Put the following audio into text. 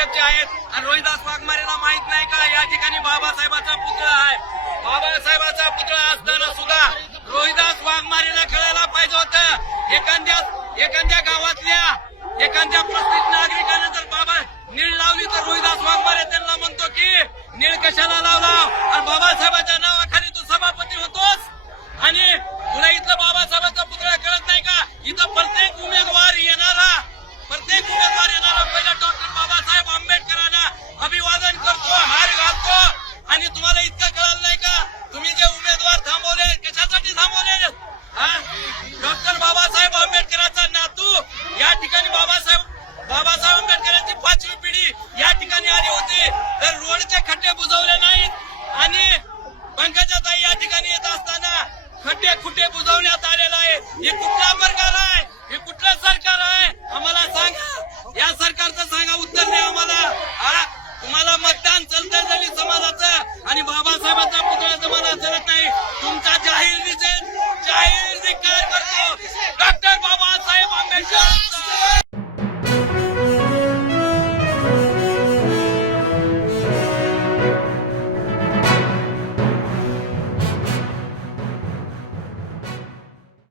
भाजपचे आहेत आणि रोहिदास वाघमारेला माहित नाही का या ठिकाणी बाबासाहेबाचा पुतळा आहे. बाबासाहेबाचा पुतळा असताना सुद्धा रोहिदास वाघमारेला कळायला पाहिजे होतं. एखाद्या गावातल्या एखाद्या प्रसिद्ध नागरिकाने जर बाबा नीळ लावली तर रोहिदास वाघमारे त्यांना म्हणतो की नीळ कशाला लावला आणि बाबासाहेबाच्या नावाखाली तू सभापती होतोस आणि तुला इथलं बाबासाहेबाचा पुतळा कळत नाही का? इथं प्रत्येक उमेदवार येणारा पहिला डॉक्टर बाबासाहेब आंबेडकरांना अभिवादन करतो, हार घालतो आणि तुम्हाला इतकं कळलं नाही का? तुम्ही जे उमेदवार थांबवले कशासाठी थांबवले? डॉक्टर बाबासाहेब आंबेडकरांचा नातू या ठिकाणी बाबासाहेब आंबेडकरांची 5वी पिढी या ठिकाणी आली होती तर रोडचे खड्डे बुजवले नाहीत आणि पंकजाताई या ठिकाणी येत असताना खड्डे खुड्डे बुजवण्यात आलेला आहे. हे कुठला